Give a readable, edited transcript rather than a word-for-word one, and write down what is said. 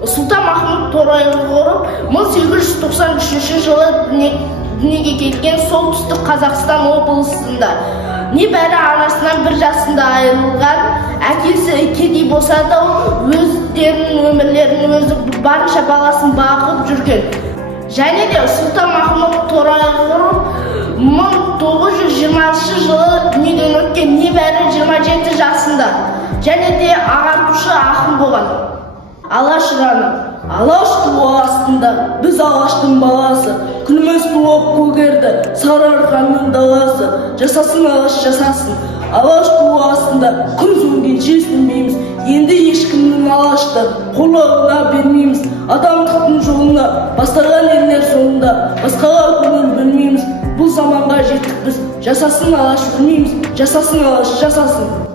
Сұлтанмахмұт Торайғыров 1893 жылы дүниеге келген солтүстік Қазақстан облысында. Небәрі анасынан 1 жасында айырылған, әкесі кедей болса да өздерінің өмірлерін өзі барынша баласын бағып жүрген. Және де Сұлтанмахмұт Торайғыров 1920 жылы дүниеден өткен, небәрі 27 жасында. Және де ағартушы ақын болған. Алаш ұраны, алаш туы астында, біз алаштың баласы, күніміз туып көгерді, сарыарқаның даласы, жасасын алаш жасасын, алаш туы астында, күн сөнгенше сөнбейміз, енді ешкімнің алашты қорлығына бермейміз, адамдықтың жолына бастаған ерлер соңында, басқаға көңіл бөлмейміз, бұл заманға жеттік біз, жасасын алаш білмейміз, жасасын алаш жасасын.